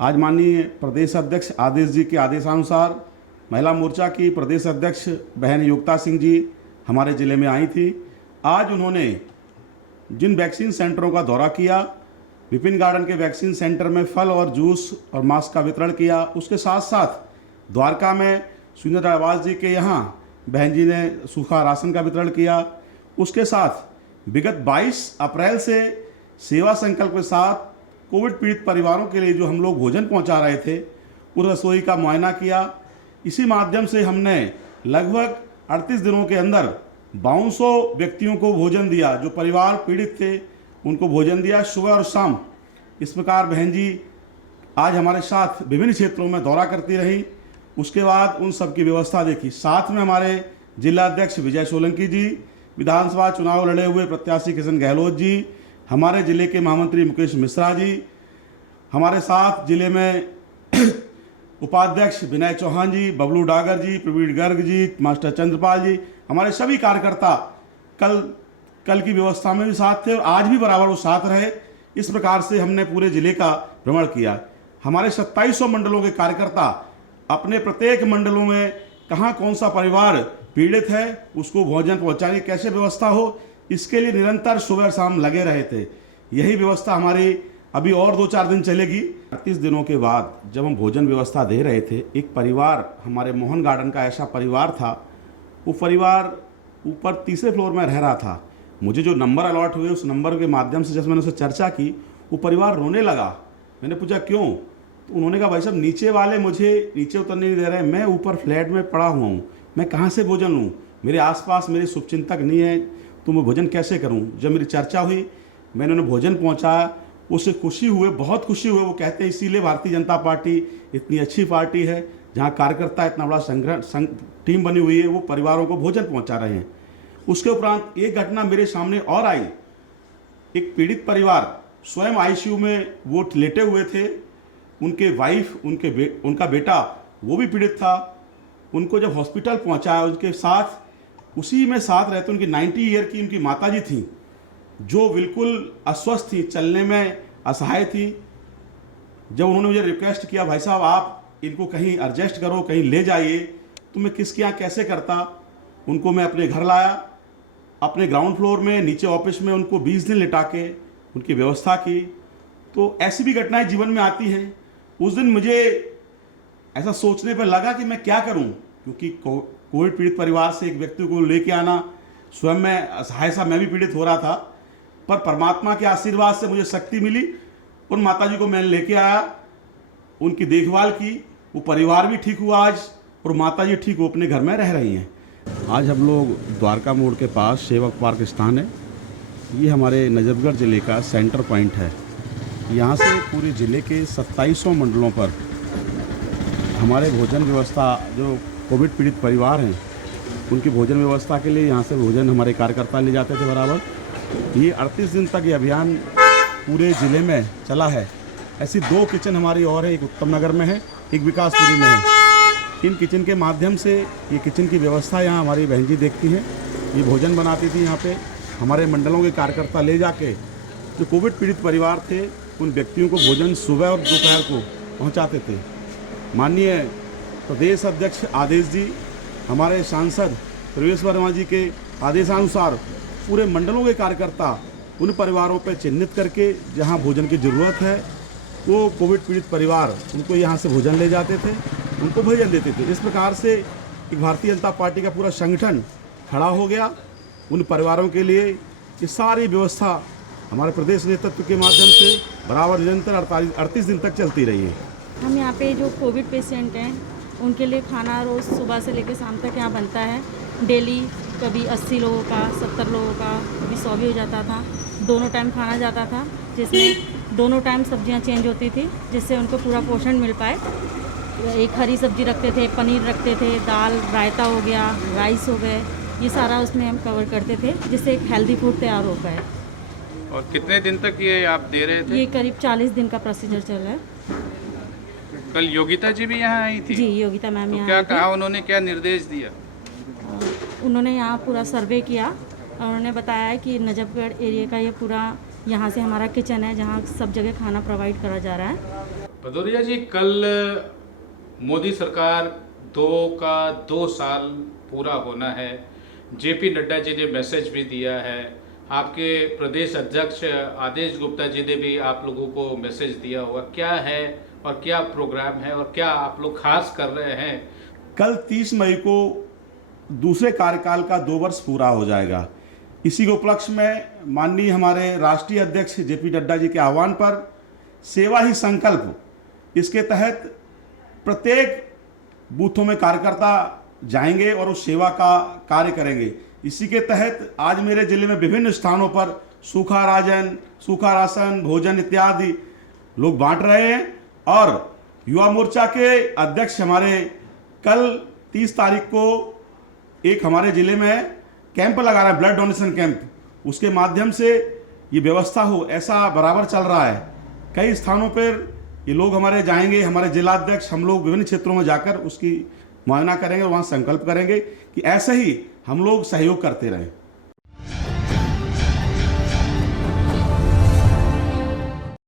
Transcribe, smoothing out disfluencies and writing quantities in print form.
आज माननीय प्रदेश अध्यक्ष आदेश जी के आदेशानुसार महिला मोर्चा की प्रदेश अध्यक्ष बहन योगिता सिंह जी हमारे ज़िले में आई थी। आज उन्होंने जिन वैक्सीन सेंटरों का दौरा किया, विपिन गार्डन के वैक्सीन सेंटर में फल और जूस और मास्क का वितरण किया। उसके साथ साथ द्वारका में सुरेंद्र आवास जी के यहाँ बहन जी ने सूखा राशन का वितरण किया। उसके साथ विगत 22 अप्रैल से सेवा संकल्प के साथ कोविड पीड़ित परिवारों के लिए जो हम लोग भोजन पहुंचा रहे थे, उस रसोई का मुआयना किया। इसी माध्यम से हमने लगभग 38 दिनों के अंदर 5200 व्यक्तियों को भोजन दिया, जो परिवार पीड़ित थे उनको भोजन दिया सुबह और शाम। इस प्रकार बहन जी आज हमारे साथ विभिन्न क्षेत्रों में दौरा करती रही। उसके बाद उन सब की व्यवस्था देखी। साथ में हमारे जिला अध्यक्ष विजय सोलंकी जी, विधानसभा चुनाव लड़े हुए प्रत्याशी किशन गहलोत जी, हमारे ज़िले के महामंत्री मुकेश मिश्रा जी, हमारे साथ ज़िले में उपाध्यक्ष विनय चौहान जी, बबलू डागर जी, प्रवीण गर्ग जी, मास्टर चंद्रपाल जी, हमारे सभी कार्यकर्ता कल की व्यवस्था में भी साथ थे और आज भी बराबर वो साथ रहे। इस प्रकार से हमने पूरे ज़िले का भ्रमण किया। हमारे 2700 मंडलों के कार्यकर्ता अपने प्रत्येक मंडलों में कहाँ कौन सा परिवार पीड़ित है उसको भोजन पहुँचाने कैसे व्यवस्था हो, इसके लिए निरंतर सुबह और शाम लगे रहे थे। यही व्यवस्था हमारी अभी और 2-4 दिन चलेगी। 38 दिनों के बाद जब हम भोजन व्यवस्था दे रहे थे, एक परिवार हमारे मोहन गार्डन का ऐसा परिवार था, वो परिवार ऊपर तीसरे फ्लोर में रह रहा था। मुझे जो नंबर अलॉट हुए उस नंबर के माध्यम से जब मैंने उससे चर्चा की, वो परिवार रोने लगा। मैंने पूछा क्यों, तो उन्होंने कहा भाई साहब नीचे वाले मुझे नीचे उतरने नहीं दे रहे, मैं ऊपर फ्लैट में पड़ा हुआ हूँ, मैं कहाँ से भोजन लूँ, मेरे आसपास मेरे शुभचिंतक नहीं है, तो मैं भोजन कैसे करूं। जब मेरी चर्चा हुई, मैंने उन्हें भोजन पहुंचाया, उससे खुशी हुए, बहुत खुशी हुए। वो कहते हैं इसीलिए भारतीय जनता पार्टी इतनी अच्छी पार्टी है, जहां कार्यकर्ता इतना बड़ा टीम बनी हुई है, वो परिवारों को भोजन पहुंचा रहे हैं। उसके उपरांत एक घटना मेरे सामने और आई। एक पीड़ित परिवार स्वयं आईसीयू में वो लेटे हुए थे, उनके वाइफ उनका बेटा वो भी पीड़ित था। उनको जब हॉस्पिटल पहुँचाया, उनके साथ उसी में साथ रहते उनकी 90 ईयर की उनकी माताजी थी, जो बिल्कुल अस्वस्थ थी, चलने में असहाय थी। जब उन्होंने मुझे रिक्वेस्ट किया भाई साहब आप इनको कहीं एडजस्ट करो, कहीं ले जाइए, तो मैं किसके यहाँ कैसे करता। उनको मैं अपने घर लाया, अपने ग्राउंड फ्लोर में नीचे ऑफिस में उनको 20 दिन लिटा के उनकी व्यवस्था की। तो ऐसी भी घटनाएं जीवन में आती हैं। उस दिन मुझे ऐसा सोचने पर लगा कि मैं क्या करूं, क्योंकि कोविड पीड़ित परिवार से एक व्यक्ति को लेके आना, स्वयं में असहाय सा मैं भी पीड़ित हो रहा था, पर परमात्मा के आशीर्वाद से मुझे शक्ति मिली। उन माताजी को मैं लेके आया, उनकी देखभाल की, वो परिवार भी ठीक हुआ आज, और माताजी ठीक वो अपने घर में रह रही हैं। आज हम लोग द्वारका मोड़ के पास सेवक पार्क स्थान है, ये हमारे नजफगढ़ ज़िले का सेंटर पॉइंट है। यहाँ से पूरे ज़िले के 2700 मंडलों पर हमारे भोजन व्यवस्था, जो कोविड पीड़ित परिवार हैं उनकी भोजन व्यवस्था के लिए यहाँ से भोजन हमारे कार्यकर्ता ले जाते थे बराबर। ये 38 दिन तक ये अभियान पूरे ज़िले में चला है। ऐसी 2 किचन हमारी और है, एक उत्तम नगर में है, एक विकासपुरी में है। इन किचन के माध्यम से ये किचन की व्यवस्था यहाँ हमारी बहन जी देखती हैं। ये भोजन बनाती थी यहाँ पे, हमारे मंडलों के कार्यकर्ता ले जाके जो कोविड पीड़ित परिवार थे उन व्यक्तियों को भोजन सुबह और दोपहर को पहुँचाते थे। माननीय प्रदेश अध्यक्ष आदेश जी, हमारे सांसद प्रवेश वर्मा जी के आदेशानुसार पूरे मंडलों के कार्यकर्ता उन परिवारों पर चिन्हित करके जहां भोजन की ज़रूरत है, वो कोविड पीड़ित परिवार उनको यहां से भोजन ले जाते थे, उनको भोजन देते थे। इस प्रकार से एक भारतीय जनता पार्टी का पूरा संगठन खड़ा हो गया उन परिवारों के लिए। ये सारी व्यवस्था हमारे प्रदेश नेतृत्व के माध्यम से बराबर निरंतर 38 दिन तक चलती रही है। हम यहाँ पे जो कोविड पेशेंट हैं उनके लिए खाना रोज़ सुबह से लेकर शाम तक यहाँ बनता है। डेली कभी 80 लोगों का, 70 लोगों का, कभी 100 भी हो जाता था। दोनों टाइम खाना जाता था, जिसमें दोनों टाइम सब्जियाँ चेंज होती थी, जिससे उनको पूरा पोषण मिल पाए। एक हरी सब्जी रखते थे, पनीर रखते थे, दाल, रायता हो गया, राइस हो गए, ये सारा उसमें हम कवर करते थे, जिससे एक हेल्दी फूड तैयार हो पाए। और कितने दिन तक ये आप दे रहे थे? ये करीब 40 दिन का प्रोसीजर चल रहा है। कल योगिता जी भी यहाँ आई थी? जी, योगिता मैम तो यहाँ क्या आई थी। कहा उन्होंने, क्या निर्देश दिया? उन्होंने यहाँ पूरा सर्वे किया और उन्होंने बताया कि नजफगढ़ एरिया का ये पूरा यहाँ से हमारा किचन है, जहाँ सब जगह खाना प्रोवाइड करा जा रहा है। भदौरिया जी, कल मोदी सरकार 2 साल पूरा होना है। जेपी नड्डा जी ने मैसेज भी दिया है, आपके प्रदेश अध्यक्ष आदेश गुप्ता जी ने भी आप लोगों को मैसेज दिया होगा। क्या है और क्या प्रोग्राम है और क्या आप लोग खास कर रहे हैं? कल 30 मई को दूसरे कार्यकाल का 2 वर्ष पूरा हो जाएगा। इसी के उपलक्ष्य में माननीय हमारे राष्ट्रीय अध्यक्ष जेपी नड्डा जी के आह्वान पर सेवा ही संकल्प, इसके तहत प्रत्येक बूथों में कार्यकर्ता जाएंगे और उस सेवा का कार्य करेंगे। इसी के तहत आज मेरे जिले में विभिन्न स्थानों पर सूखा राशन, भोजन इत्यादि लोग बांट रहे हैं। और युवा मोर्चा के अध्यक्ष हमारे कल 30 तारीख को एक हमारे जिले में कैंप लगा रहा है, ब्लड डोनेशन कैंप। उसके माध्यम से ये व्यवस्था हो, ऐसा बराबर चल रहा है। कई स्थानों पर ये लोग हमारे जाएंगे, हमारे जिलाध्यक्ष, हम लोग विभिन्न क्षेत्रों में जाकर उसकी मुआयना करेंगे और वहाँ संकल्प करेंगे कि ऐसे ही हम लोग सहयोग करते रहें।